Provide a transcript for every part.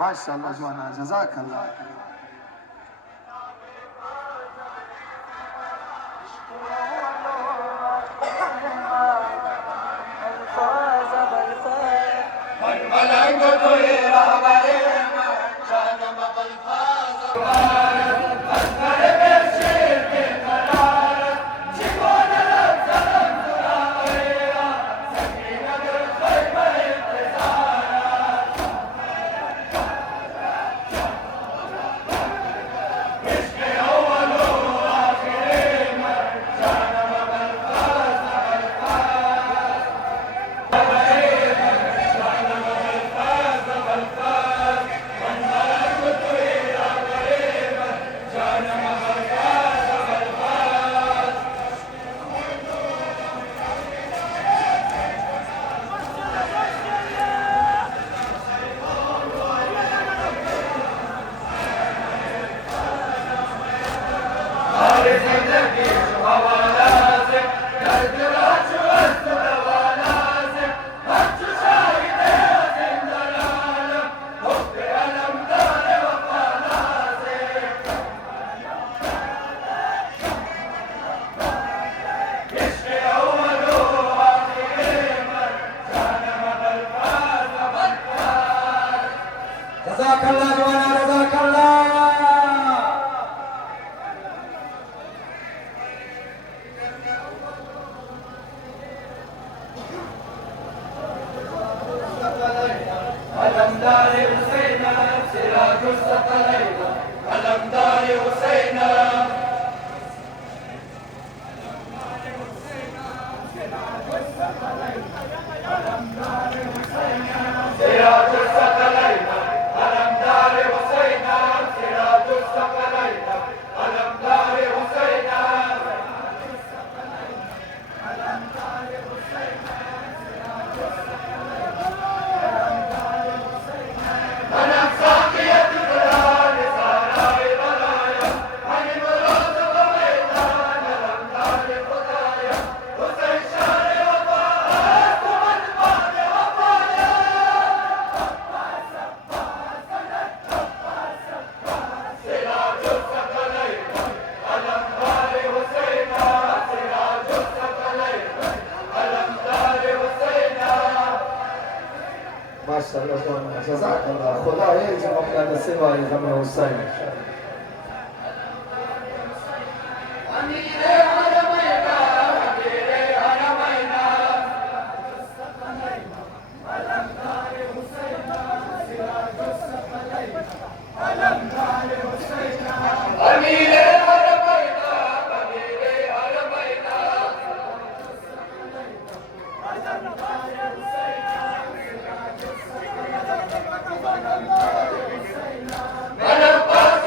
ما شاء الله جوانا، جزاك الله. الفاز بالفاز ملنگ توی رهبر من جان ابوالفضل اصغر بشیر که قرارت چگونه رفتم تو راهیرا سکینه در خیمه انتظارت عشق اول و آخر من جانم جزاك الله جوانا جزاك الله علمدار حسين سراج الثقلين علمدار حسين سراج الثقلين علمدار حسين سراج الثقلين علمدار حسين أنا ساقية القرآن سراي برايا عن مراد وميدان علمدار خدايا حسين شاري وفاءات ومدبان وفايا سراج الثقلين علمدار حسين سراج الثقلين علمدار حسين ما شاء الله جزاك الله خدا يجزي مقدار السوى غم حسين أمير حرمين أمير حرمين علمدار حسين سراج الثقلين علمدار حسين أمير حرمين أمير حرمين أنا العباس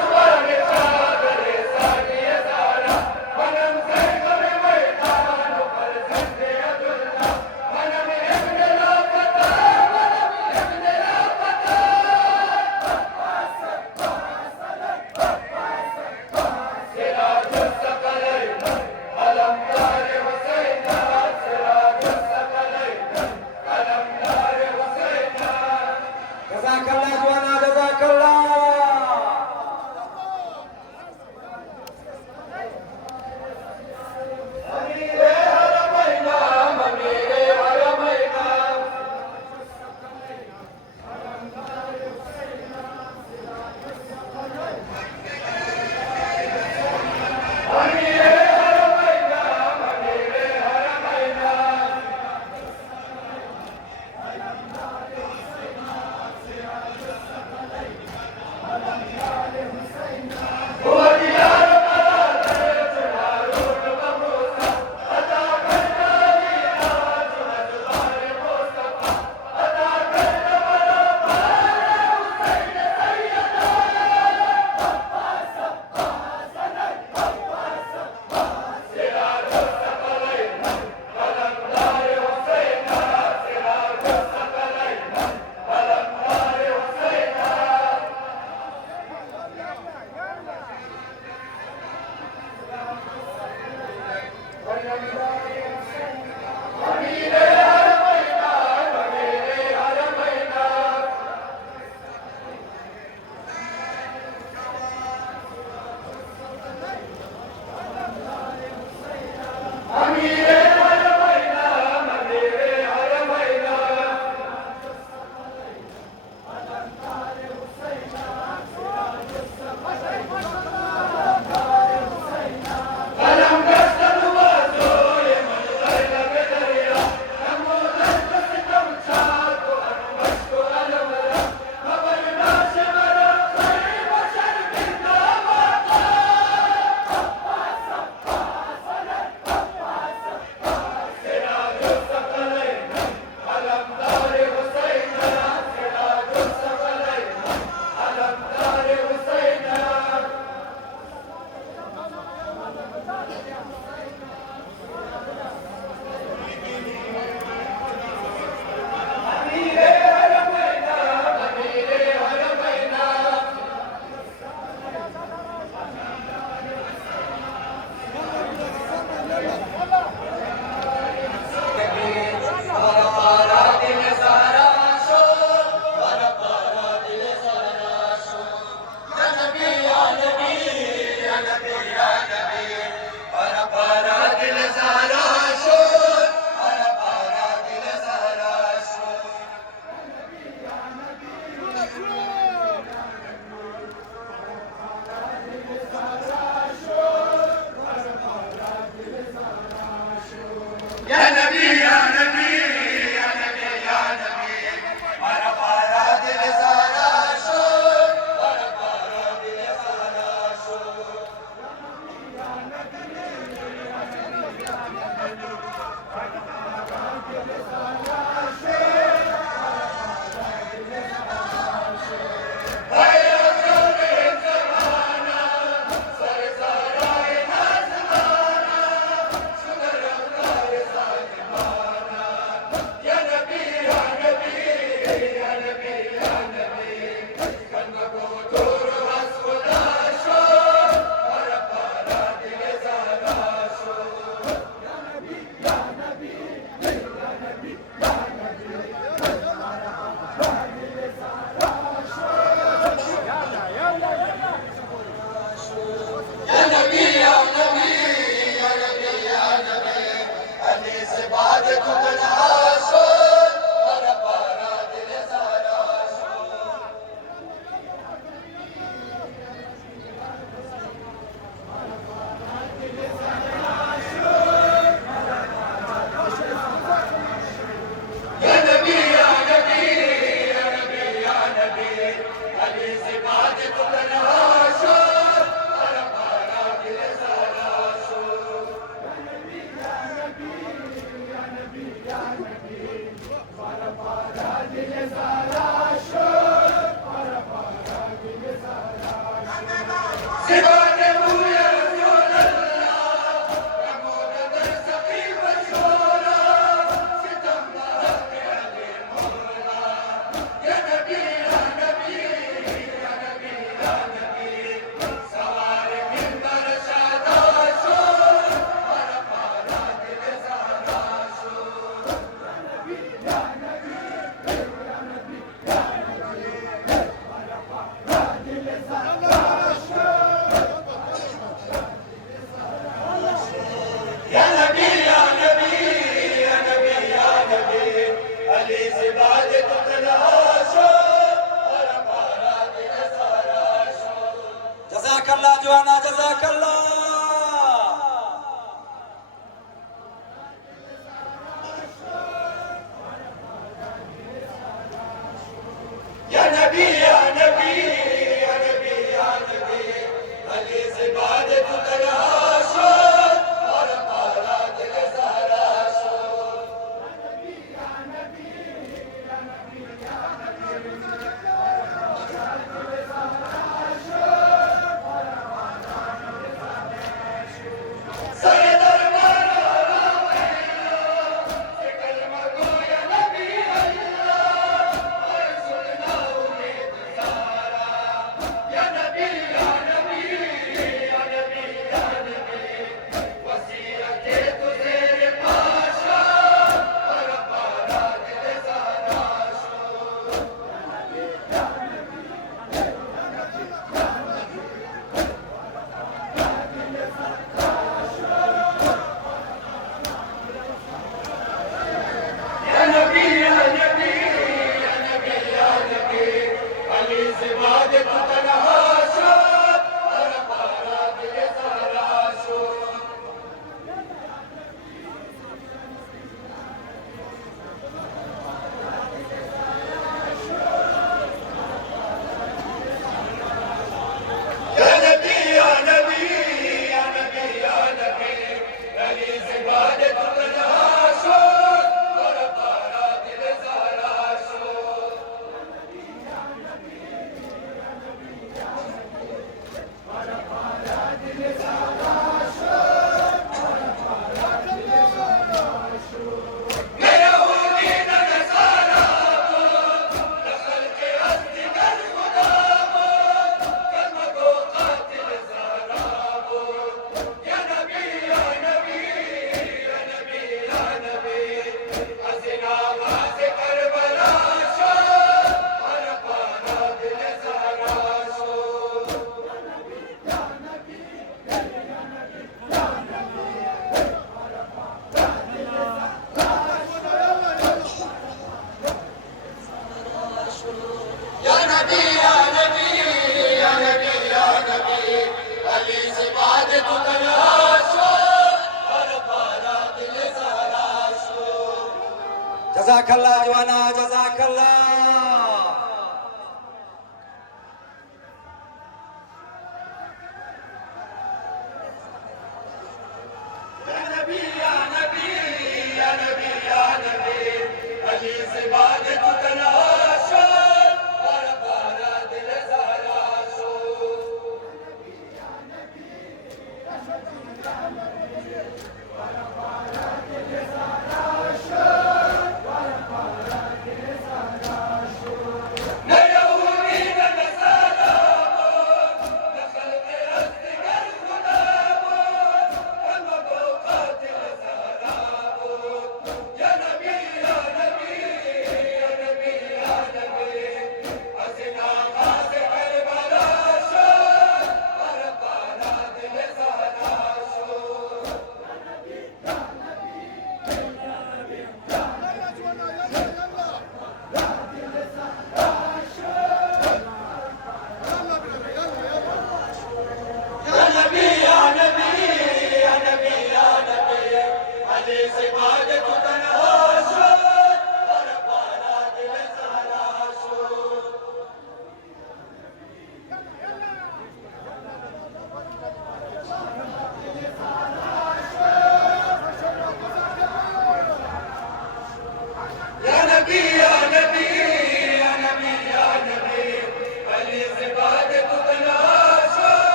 जज़ाकल्लाह जवाना जज़ाकल्लाह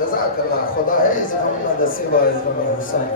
جزاك الله خدا هیچ محمد سوای امام حسین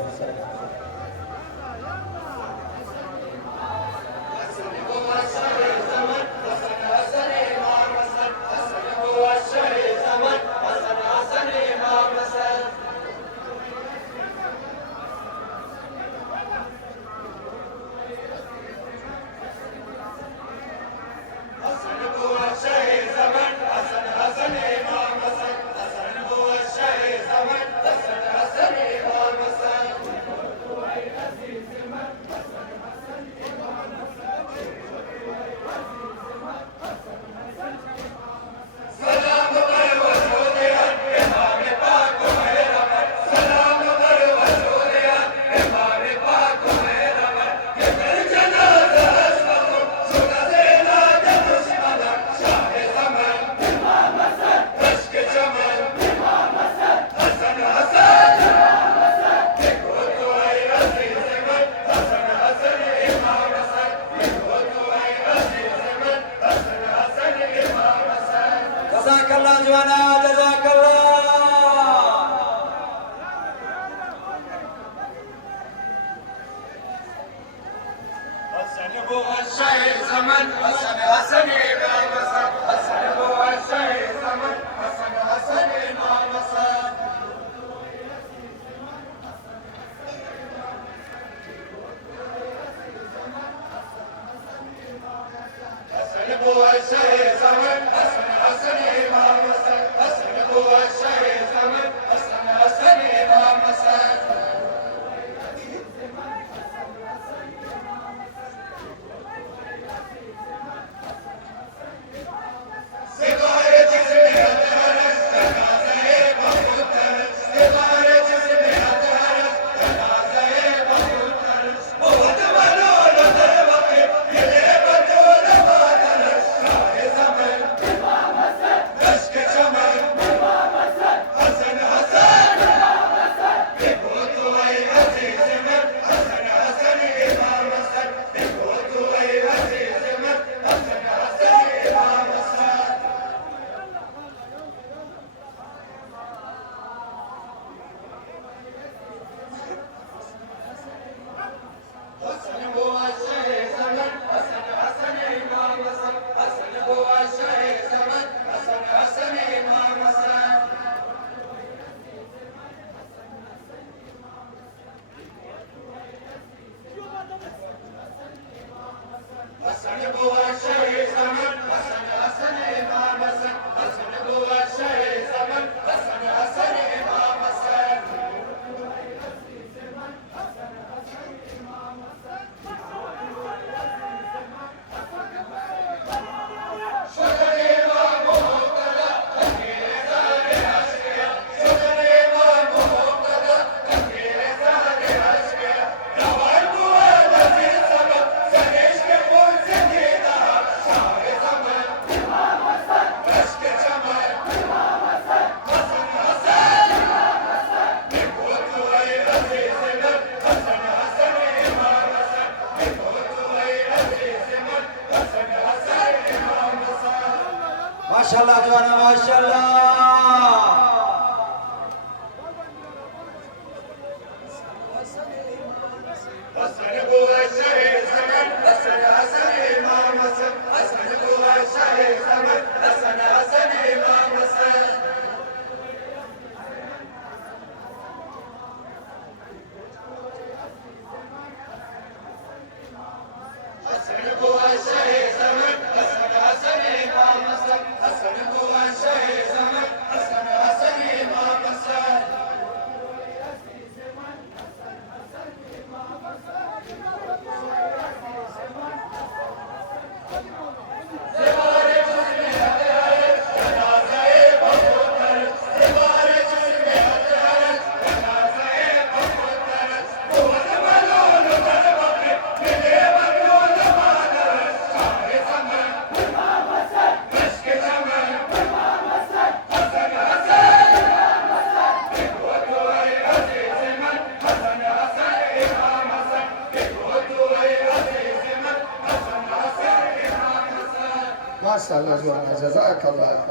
جزاك الله جوانا جزاك الله حسن ابو الشيخ زمن حسن حسن امام حسن حسن ابو الشيخ زمن حسن حسن امام حسن حسن ابو الشيخ زمن حسن حسن امام حسن حسن ابو الشيخ زمن حسن حسن امام حسن ما شاء الله جوانا ما شاء الله حسن ابو الشيخ زمن حسن حسن امام حسن حسن ابو الشيخ زمن حسن حسن امام حسن حسن ابو الشيخ زمن حسن حسن امام حسن حسن ابو الشيخ زمن حسن حسن امام حسن ما شاء الله جوانا جزاك الله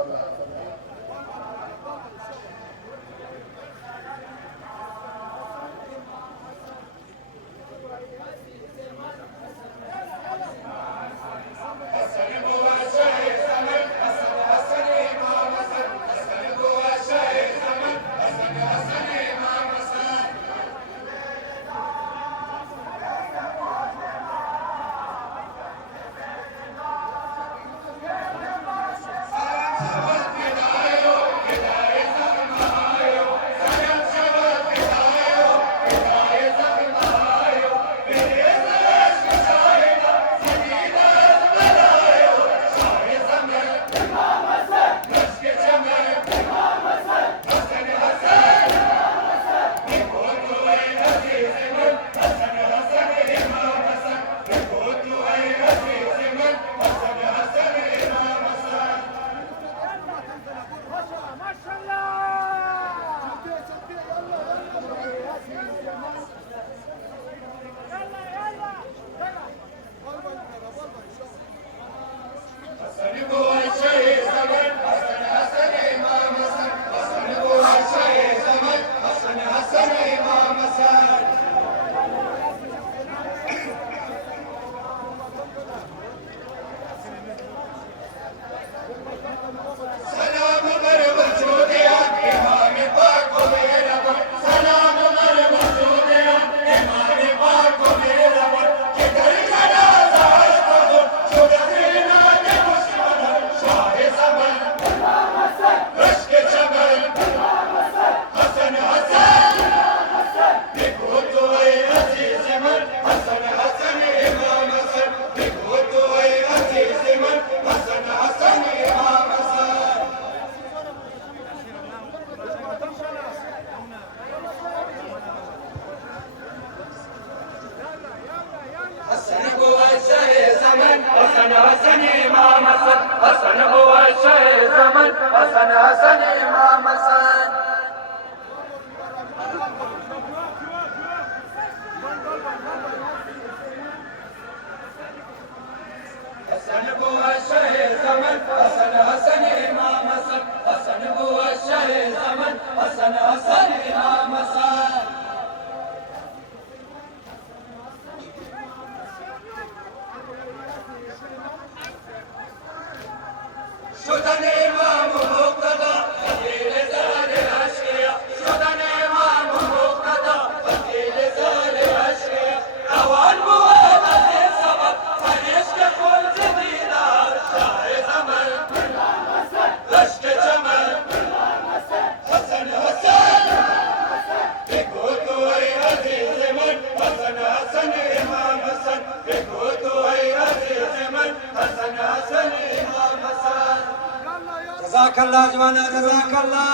حسن حسن امام حسن حسن هو الشيء زمن حسن حسن امام حسن حسن هو الشيء زمن حسن حسن امام حسن حسن هو الشيء زمن حسن حسن امام حسن شد الامام مقتدى بديل زاد الاشقياء شد الامام مقتدى بديل زاد الاشقياء اوان موالد السبب فنشك كل جديدة شاه زمن رشك جمل حسن حسن بقوت وي عزيز من حسن حسن امام حسن بقوت وي عزيز من حسن حسن امام حسن جزاك الله جوانا جزاك الله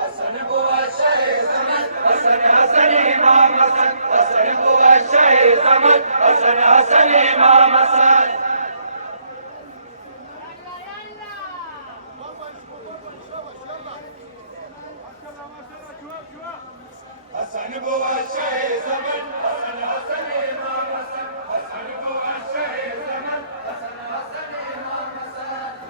حسن هو الشيء زمن حسن حسن امام حسن حسن هو الشيء زمن حسن حسن امام حسن حسن هو الشيء زمن حسن حسن امام حسن حسن هو الشيء زمن حسن حسن امام حسن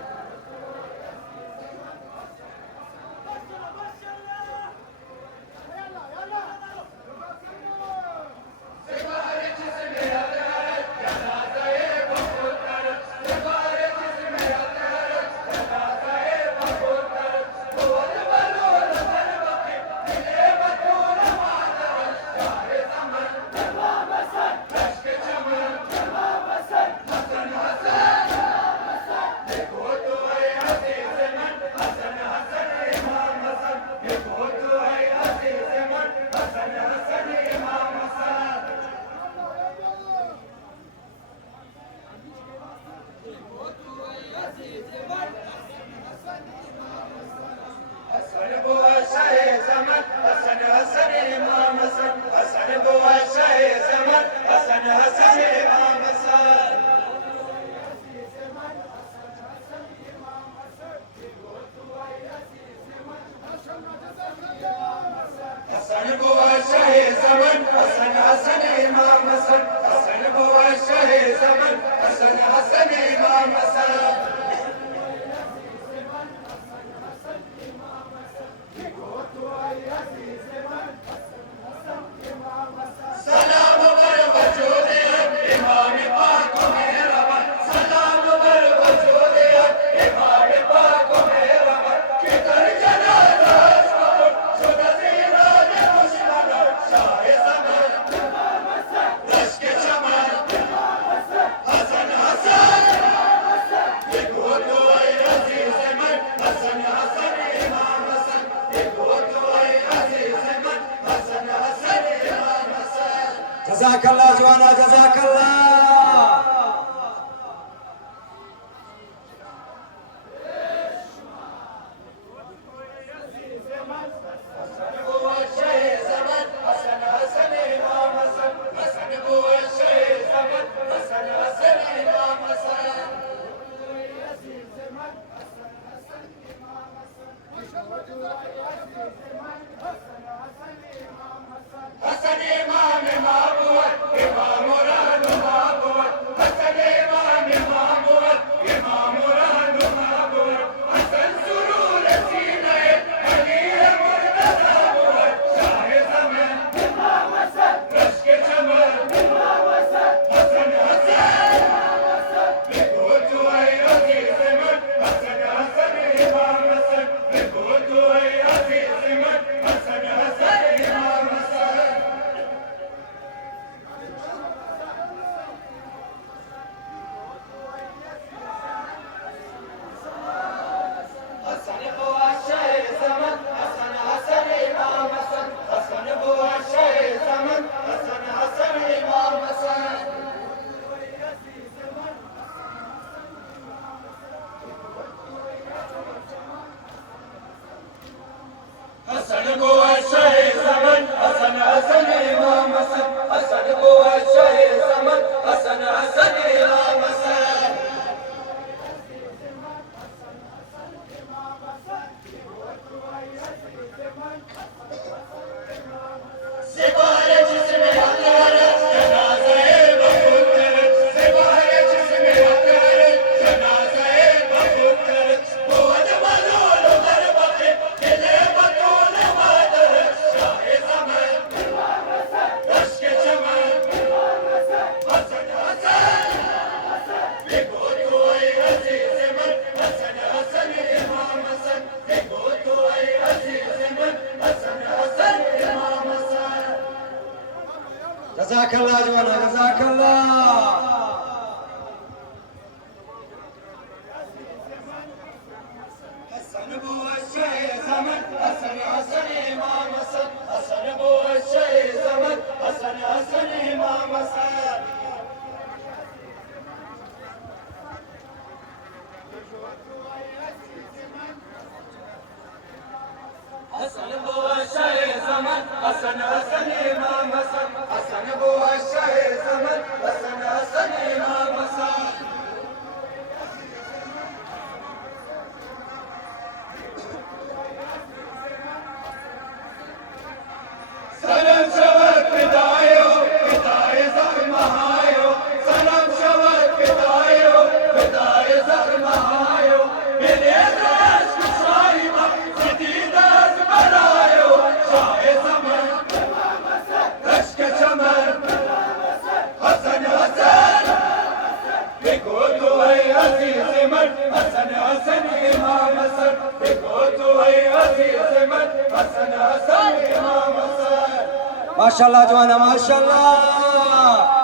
حسن هو الشيء زمن حسن حسن امام حسن حسن هو الشيء زمن حسن حسن امام حسن حسن هو الشيء زمن حسن حسن امام حسن حسن هو الشيء زمن حسن حسن امام حسن سلام بر وجود امام پاک و مہربان سلام بر وجود امام پاک و مہربان کہ در جنازہ شد زیران دشمنان شاه زمان رشک چمن حسن حسن بگو تو ای عزیز من حسن حسن امام حسن بگو تو ای عزیز من حسن حسن امام حسن جزاك الله جوانا جزاك الله حسن هو الشيء زمن حسن حسن امام حسن حسن هو الشيء زمن حسن حسن امام حسن حسن امام معبود امام مراد حسن حسن امام حسن देखो तो है अजीज मन हसन हसन इमाम हसन माशाल्लाह जवाना माशाल्लाह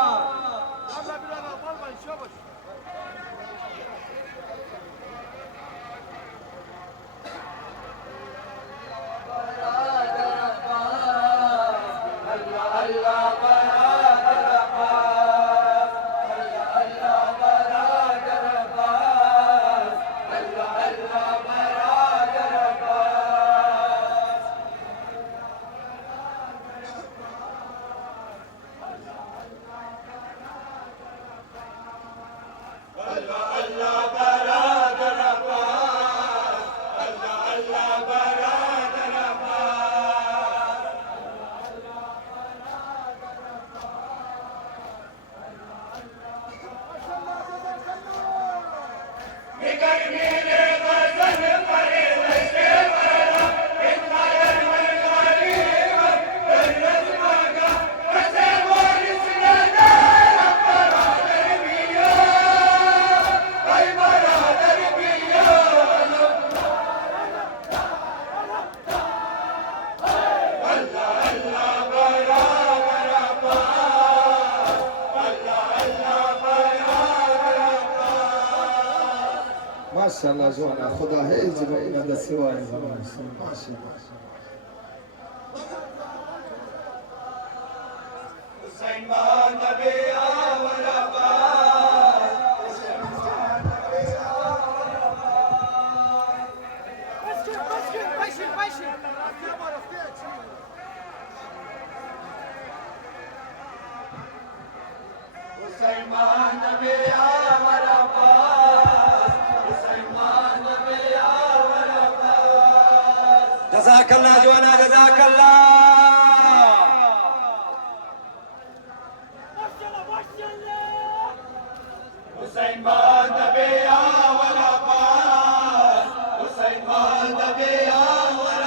माशाल्लाह जवाना खुदा है जवाना द सिवाय माशाल्लाह हुसैन मान नबी आवल हुसैन मान नबी आवल جزاك الله جوانا جزاك الله हुसैन मान नबी आवल हुसैन मान नबी आवल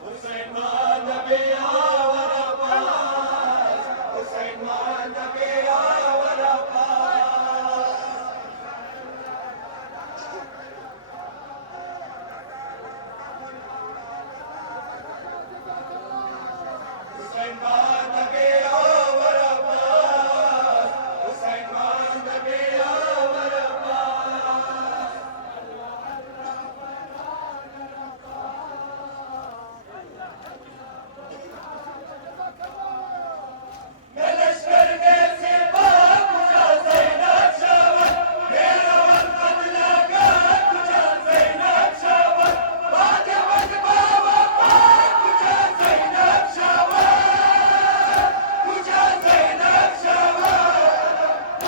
हुसैन मान नबी आवल हुसैन मान नबी आवल हुसैन मान नबी आवल हुसैन मान नबी आवल लश्कर से बाप जा ज़ैनब शावत मेरा वक़्त लगा तुझा ज़ैनब शावत बाद वक़्त बाबा तुझा ज़ैनब शावत तुझा ज़ैनब शावत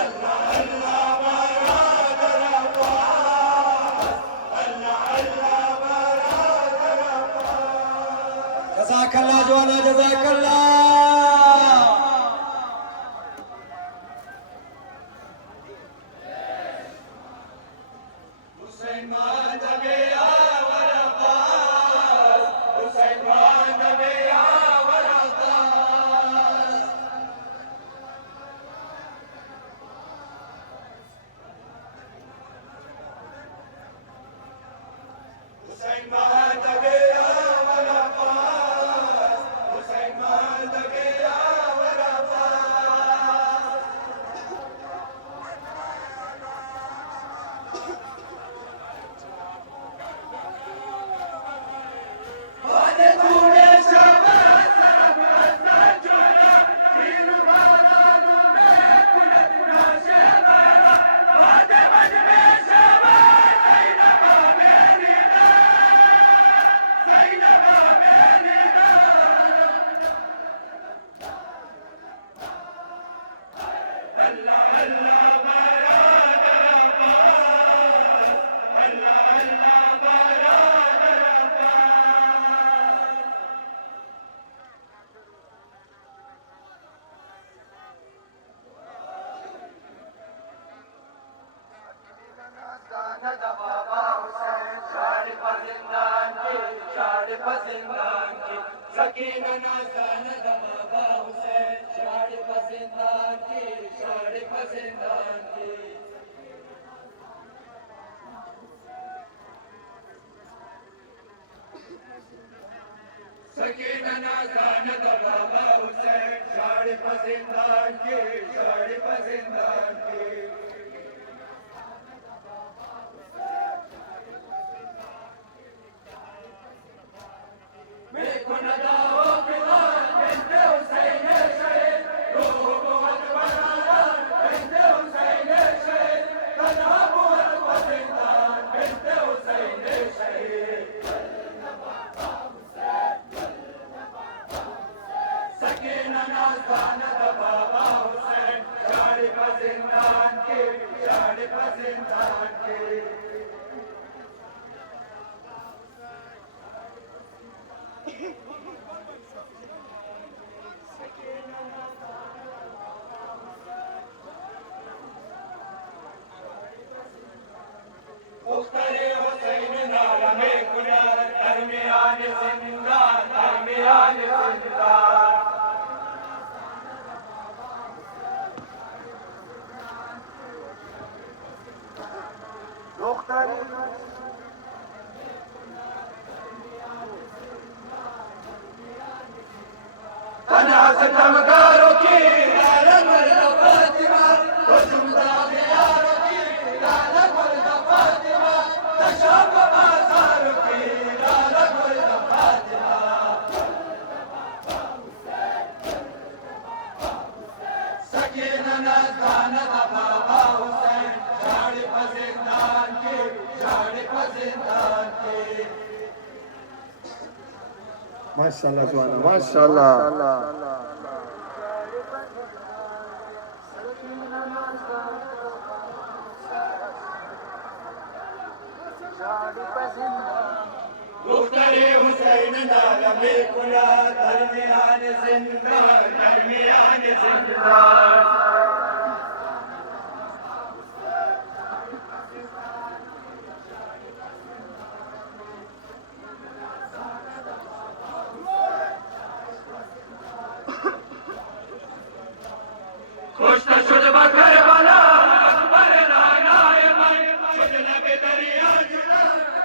अल्लाह अल्लाह बरादर अब्बास अल्लाह अल्लाह बरादर جزاك الله جوانا جزاك الله हुसैन मान नबी आवल हुसैन मान नबी आवल हुसैन मान नबी आवल हुसैन मान सकीना नाज़ान दा बाबा हुसैन शाड़ी पसंदान की शाड़ी पसंदान की मेरे को नदाओ बिलाल बिन्ते हुसैन शहीद रूह बहुत बराबर बिन्ते हुसैन शहीद तना बहुत पसंदान बिन्ते हुसैन शहीद सकीना नाज़ान दा बाबा हुसैन शाड़ी पसंदान की शाड़ी पसंदान की मुख्तरे हुसैन नाला में कुना दरमियान जिंदान दरमियान जिंदान मुख्तरे तना सितमगारों की लालच मर्द फातिमा हुस्न यारों की लालच मर्द फातिमा तशाब बाजारों की लालच मर्द फातिमा सकीना नाज़ान दा बाबा हुसैन शाड़ी पसंदान की शाड़ी पसंदान की माशाल्लाह जवाना माशाल्लाह मुख्तरे हुसैन नाला में कुला दरमियान जिंदान दरमियान जिंदान खुश शुद बकर वाला अकबर रानाए मन शुद लगे दरिया जुना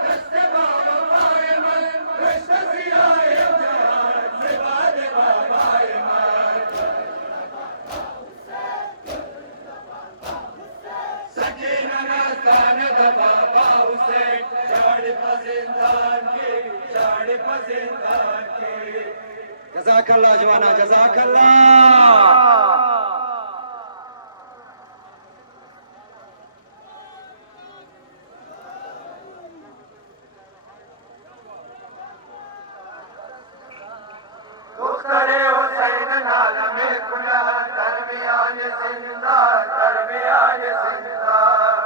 रस्ते बाबा पाए मन रिश्ते सियाए जान से बाद बाबाए मन सकीना नाज़ान दा बाबा हुसैन शाड़ी पसंदान की शाड़ी पसंदान की जज़ाकल्लाह जवाना जज़ाकल्लाह मुख्तरे हुसैन नाला में कुना दरमियान जिंदान दरमियान जिंदान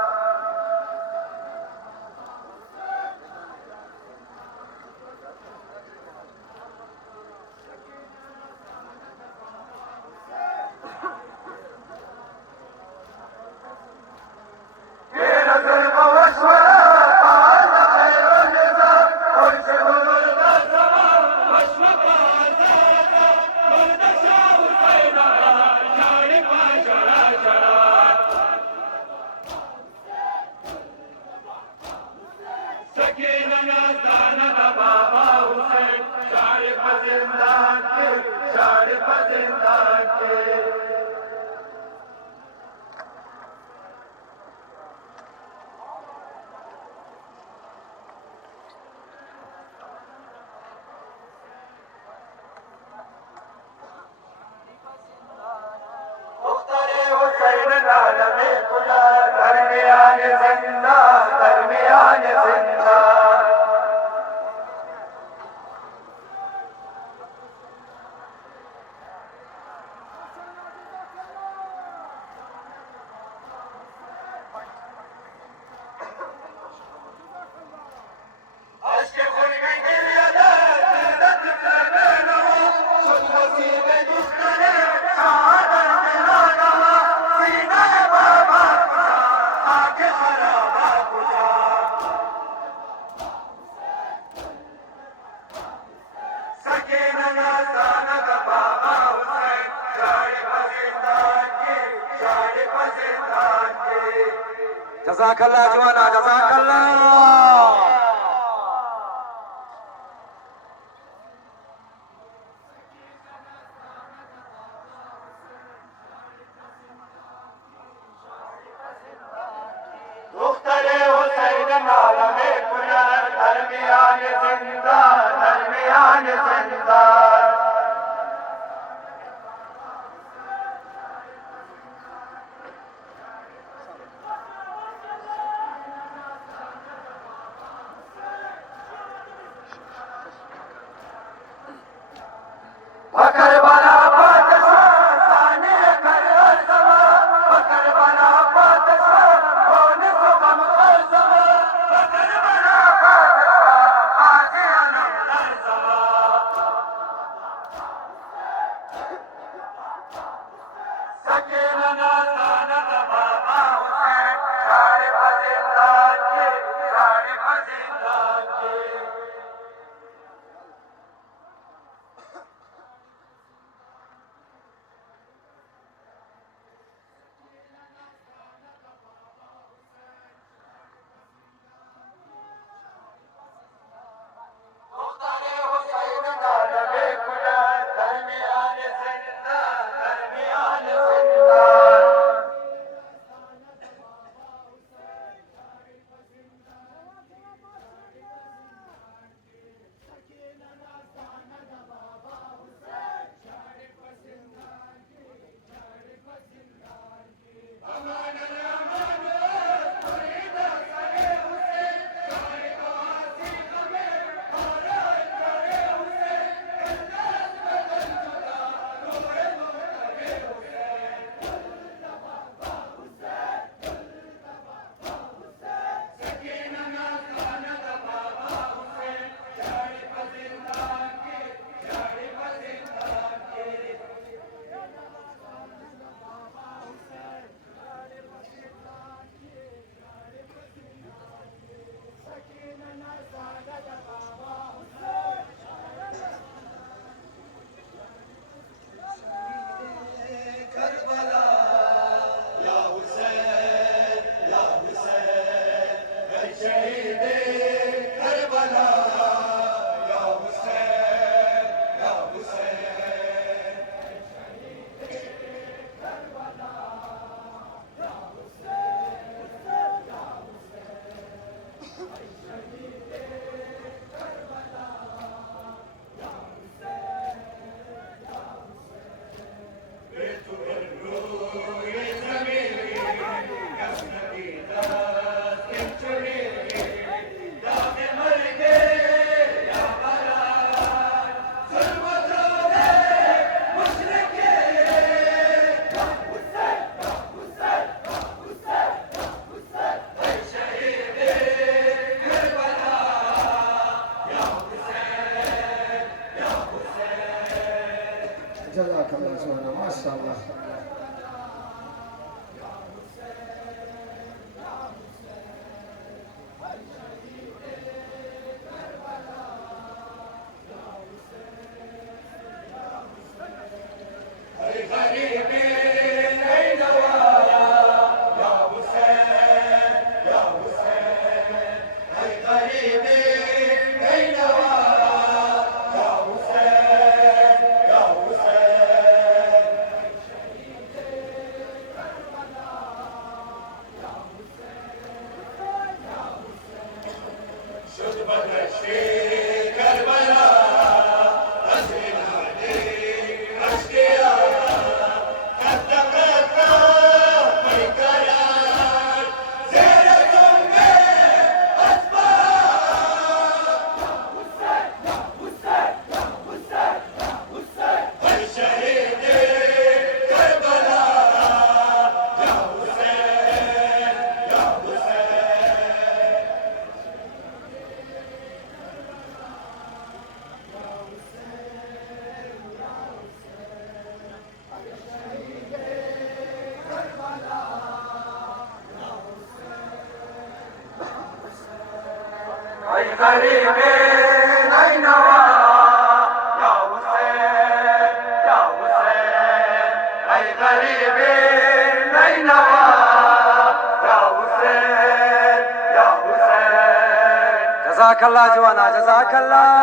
सकीना नाज़ान दा बाबा हुसैन शाड़ी पसंदान की शाड़ी पसंदान की मुख्तरे हुसैन नाला में कुला दरमियान जिंदान दरमियान जिंदान अश्क खुद में गिर यादा दर्द लगना खुद नसीब दुश्मन शहादत दिलाना सीना बाबा जज़ाकल्लाह जवाना जज़ाकल्लाह। दुख्तरे हुसैन नालमे कुनर दरमियान जिंदान दरमियान जिंदान करबला बादशाह साने कर अज़मा करबला बादशाह कौन सो गम अज़मा करबला बादशाह आज़ियान अज़मा सकीना नाज़ान बाबा हुसैन सारे फज़िलात के सारे फज़िलात के जज़ाकल्लाह जवाना माशाअल्लाह। गरीबे नहीं नवा या हुसैन या हुसैन ऐ गरीबे नहीं नवा या हुसैन جزاك الله جوانا جزاك الله.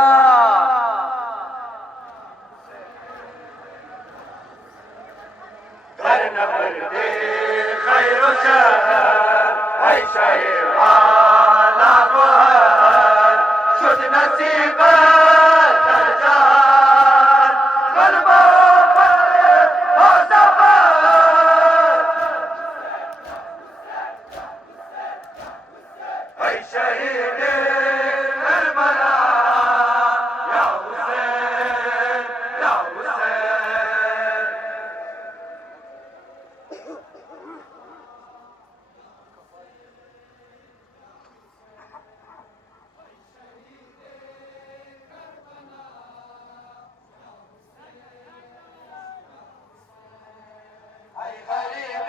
خير شهر أي شيء على بهار شد نسيبة الجهار قلبه فرق وزفار أي شهيد كربلاء يا حسين يا حسين. أي غريب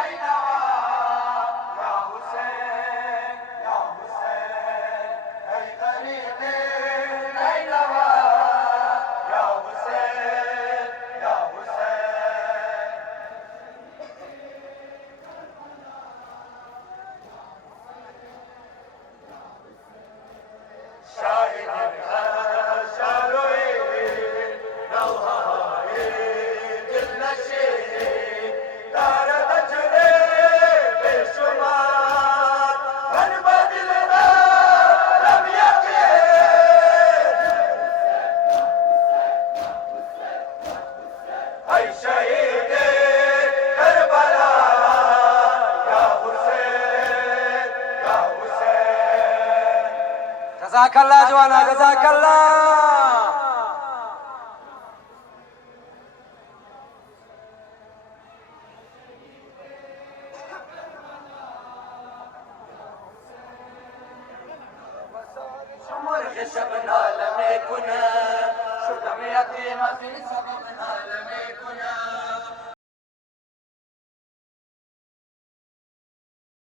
أي نوى يا حسين يا حسين. أي غريب أي نوى يا حسين يا حسين. شاهد الشاروي نوهاري النشيد دار تجري بالشمال من بدلنا لم يقين. أي شهيد كربلاء يا حسين يا حسين. جزاك الله جوانا جزاك الله. شمر خشبنا لم يكن شو دم يتيم في سببنا